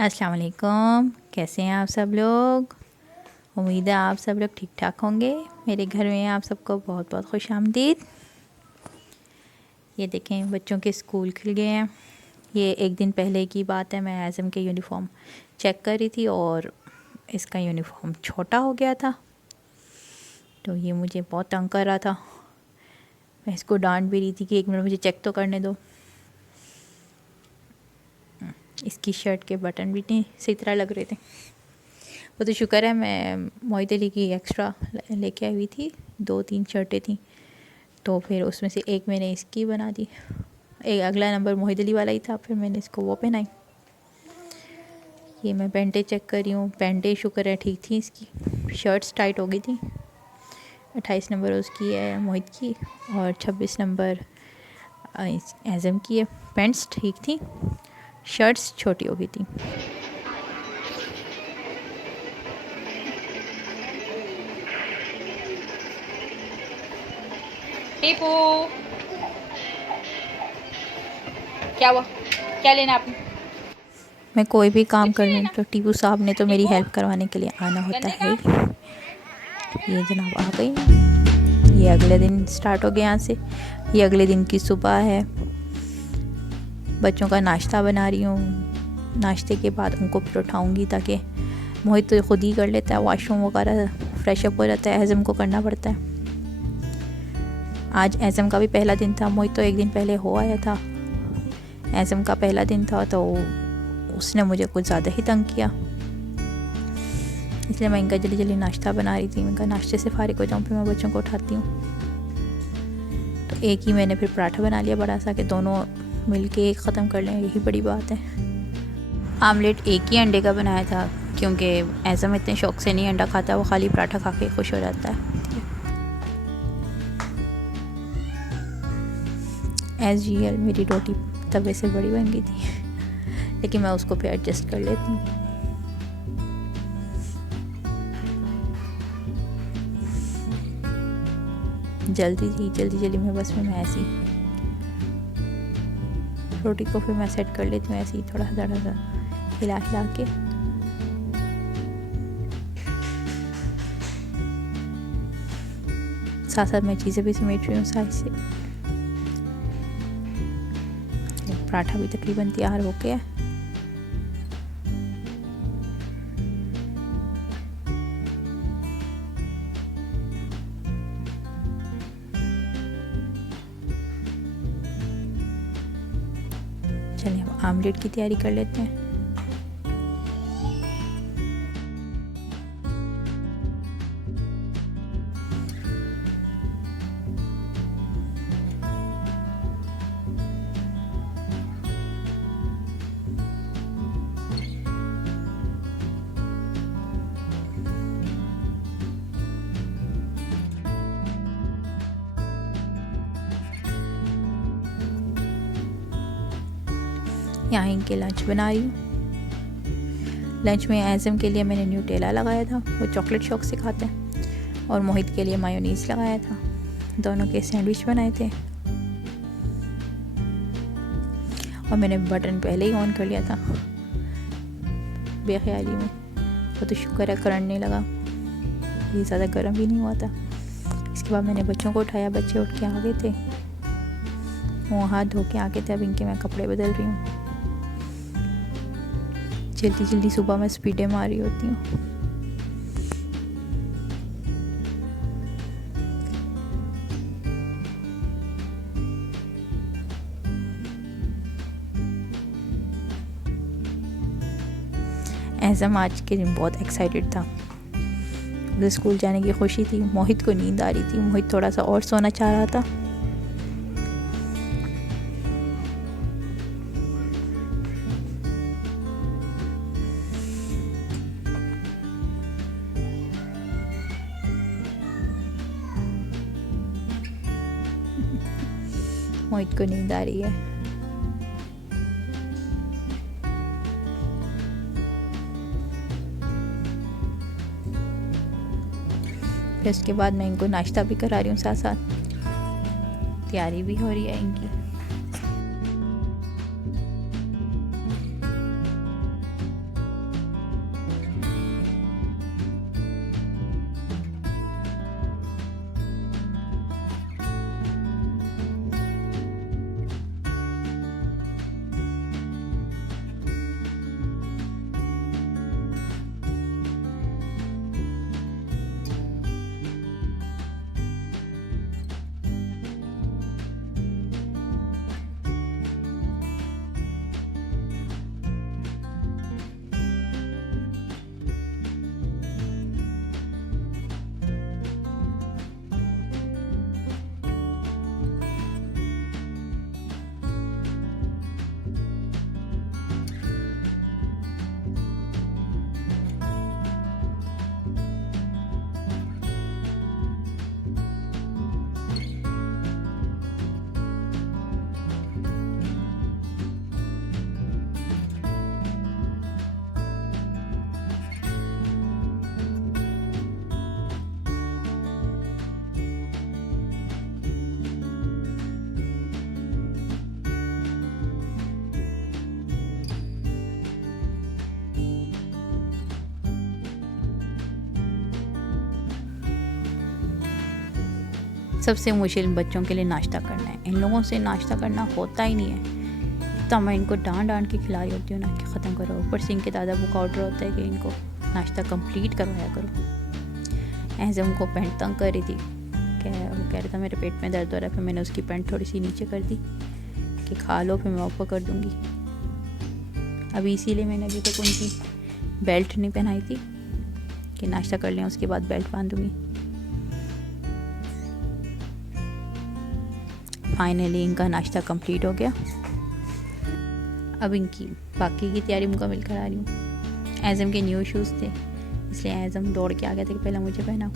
अस्सलाम वालेकुम। कैसे हैं आप सब लोग? उम्मीद है आप सब लोग ठीक ठाक होंगे। मेरे घर में आप सबको बहुत बहुत खुश आमदीद। ये देखें, बच्चों के स्कूल खुल गए हैं। ये एक दिन पहले की बात है। मैं आज़म के यूनिफॉर्म चेक कर रही थी और इसका यूनिफॉर्म छोटा हो गया था, तो ये मुझे बहुत तंग कर रहा था। मैं इसको डांट भी रही थी कि एक मिनट मुझे चेक तो करने दो। इसकी शर्ट के बटन भी नहीं सही तरह लग रहे थे। वो तो शुक्र है मैं मोहित अली की एक्स्ट्रा लेके आई हुई थी। 2-3 शर्टें थी, तो फिर उसमें से एक मैंने इसकी बना दी। एक अगला नंबर मोहित अली वाला ही था, फिर मैंने इसको वो पहनाई। ये मैं पैंटें चेक कर रही हूँ। पैंटें शुक्र है ठीक थी। इसकी शर्ट्स टाइट हो गई थी। 28 नंबर उसकी है मोहित की, और 26 नंबर आज़म की है। पैंट्स ठीक थी, शर्ट्स छोटी हो गई थी। टीपू, क्या हुआ? क्या लेना आपने? मैं कोई भी काम कर चिप्स रही हूँ लेना? तो टीपू साहब ने तो मेरी टीपू, हेल्प करवाने के लिए आना होता गन्ने है। कहाँ? ये जनाब आ गई। ये अगले दिन स्टार्ट हो गया यहाँ से। ये अगले दिन की सुबह है। बच्चों का नाश्ता बना रही हूँ। नाश्ते के बाद उनको फिर उठाऊँगी, ताकि मोहित तो खुद ही कर लेता है, वॉशरूम वगैरह फ्रेश अप हो जाता है। एज़म को करना पड़ता है। आज एज़म का भी पहला दिन था। मोहित तो एक दिन पहले हो आया था। एज़म का पहला दिन था, तो उसने मुझे कुछ ज़्यादा ही तंग किया, इसलिए मैं इनका जल्दी जल्दी नाश्ता बना रही थी। इनका नाश्ते से फारिग हो जाऊँ, फिर मैं बच्चों को उठाती हूँ। तो एक ही मैंने फिर पराठा बना लिया बड़ा सा, कि दोनों मिलके एक ख़त्म कर लें, यही बड़ी बात है। आमलेट एक ही अंडे का बनाया था, क्योंकि एज़म इतने शौक़ से नहीं अंडा खाता, वो खाली पराठा खा के खुश हो जाता है। एज़ यूजुअल मेरी रोटी तवे से बड़ी बन गई थी, लेकिन मैं उसको फिर एडजस्ट कर लेती हूँ। जल्दी में बस मैं ऐसी रोटी को फिर मैं सेट कर लेती हूँ, ऐसे ही थोड़ा सा हिला के। साथ साथ मैं चीज़ें भी समेट रही हूँ साइड से। पराठा भी तकरीबन तैयार हो गया। चलिए हम आमलेट की तैयारी कर लेते हैं। यहाँ इनके लंच बना रही हूँ। लंच में एज़म के लिए मैंने न्यूटेला लगाया था, वो चॉकलेट शौक से खाते हैं, और मोहित के लिए मायोनीज़ लगाया था। दोनों के सैंडविच बनाए थे, और मैंने बटन पहले ही ऑन कर लिया था बेख्याली में। वो तो शुक्र है करंट नहीं लगा, ये ज़्यादा गर्म भी नहीं हुआ था। इसके बाद मैंने बच्चों को उठाया। बच्चे उठ के आ गए थे, वो हाथ धो के आ गए थे। अब इनके मैं कपड़े बदल रही हूँ। जल्दी सुबह में स्पीडें मार रही होती हूँ। एज़म आज के दिन बहुत एक्साइटेड था। उसे स्कूल जाने की खुशी थी। मोहित को नींद आ रही थी। मोहित थोड़ा सा और सोना चाह रहा था। मोहित को नींद आ रही है। फिर उसके बाद मैं इनको नाश्ता भी करा रही हूँ, साथ साथ तैयारी भी हो रही है इनकी। सबसे मुश्किल बच्चों के लिए नाश्ता करना है। इन लोगों से नाश्ता करना होता ही नहीं है। तब मैं इनको डांट के खिला रही होती हूँ ना कि ख़त्म करो। ऊपर से इनके दादा बुक ऑर्डर होता है कि इनको नाश्ता कंप्लीट करवाया करो। ऐसे उनको पैंट तंग कर रही थी, वो कह रहा था मेरे पेट में दर्द हो रहा है। फिर मैंने उसकी पैंट थोड़ी सी नीचे कर दी कि खा लो, फिर मैं ऊपर कर दूँगी। अभी इसीलिए मैंने अभी तक उनकी बेल्ट नहीं पहनाई थी कि नाश्ता कर लें उसके बाद बेल्ट बांधूँगी। फाइनली इनका नाश्ता कंप्लीट हो गया। अब इनकी बाकी की तैयारी मुकम्मल करा रही हूँ। एज़म के न्यू शूज़ थे, इसलिए एज़म दौड़ के आ गया था कि पहले मुझे पहनाओ।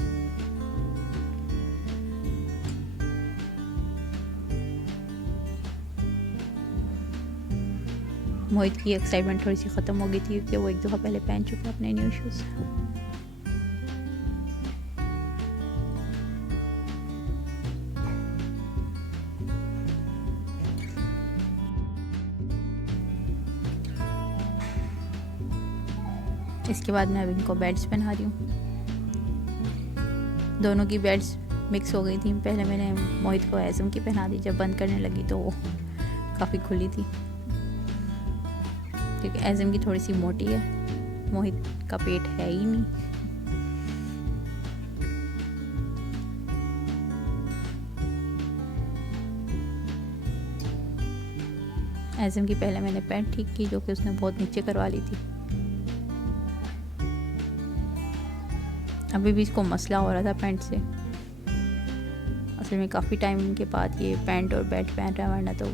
मोहित की एक्साइटमेंट थोड़ी सी ख़त्म हो गई थी क्योंकि वो एक दफ़ा पहले पहन चुका अपने न्यू शूज़। इसके बाद मैं अब इनको बेल्ट्स पहना रही हूँ। दोनों की बेल्ट्स मिक्स हो गई थी। पहले मैंने मोहित को एज़म की पहना दी, जब बंद करने लगी तो वो काफ़ी खुली थी क्योंकि एज़म की थोड़ी सी मोटी है, मोहित का पेट है ही नहीं। एज़म की पहले मैंने पैंट ठीक की जो कि उसने बहुत नीचे करवा ली थी। अभी भी इसको मसला हो रहा था पैंट से। असल में काफ़ी टाइम के बाद ये पैंट और बेल्ट पहन रहा है, वरना तो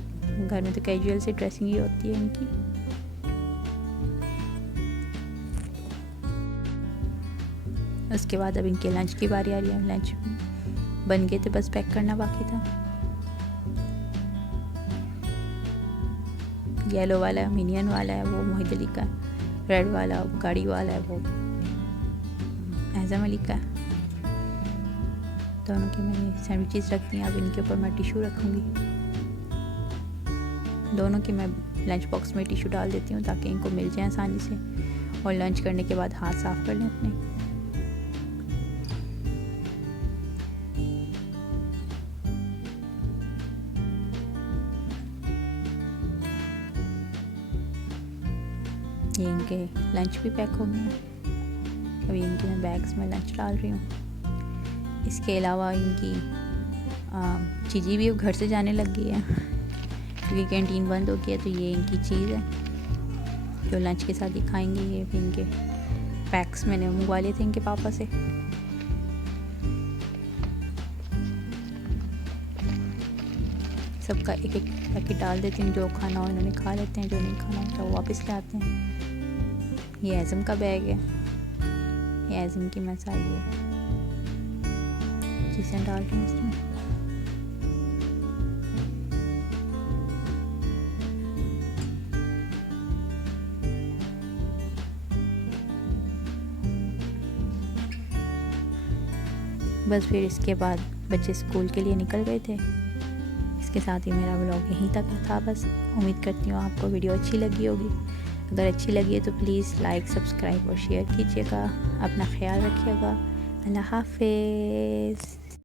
घर में तो कैजुअल से ड्रेसिंग ही होती है इनकी। उसके बाद अब इनके लंच की बारी आ रही है। लंच बन गए थे, बस पैक करना बाकी था। येलो वाला मिनियन वाला है वो मोहित अली का, रेड वाला गाड़ी वाला है वो एज़म अली का। दोनों की मैंने सैंडविचेस रख दी। अब इनके ऊपर मैं टिशू रखूँगी। दोनों की मैं लंच बॉक्स में टिशू डाल देती हूँ ताकि इनको मिल जाए आसानी से, और लंच करने के बाद हाथ साफ़ कर लें अपने। ये इनके लंच भी पैक हो गए हैं। अभी इनके मैं बैग्स में लंच डाल रही हूँ। इसके अलावा इनकी चीज़ी भी अब घर से जाने लग गई है क्योंकि कैंटीन बंद हो गई है। तो ये इनकी चीज़ है जो लंच के साथ ही खाएंगे। ये भी इनके पैक्स मैंने मंगवा लिए थे इनके पापा से। सबका एक एक पैकेट डाल देती हूँ, जो खाना हो इन्होंने खा लेते हैं, जो नहीं खाना होता वो वापस ले आते हैं। ये एज़म का बैग है, ये एज़म की मैं सारी चीज़ें डाल रही हूँ इसमें। बस फिर इसके बाद बच्चे स्कूल के लिए निकल गए थे। इसके साथ ही मेरा व्लॉग यहीं तक था। बस उम्मीद करती हूँ आपको वीडियो अच्छी लगी होगी। अगर अच्छी लगी है तो प्लीज़ लाइक, सब्सक्राइब और शेयर कीजिएगा। अपना ख्याल रखिएगा। अल्लाह हाफ़िज़।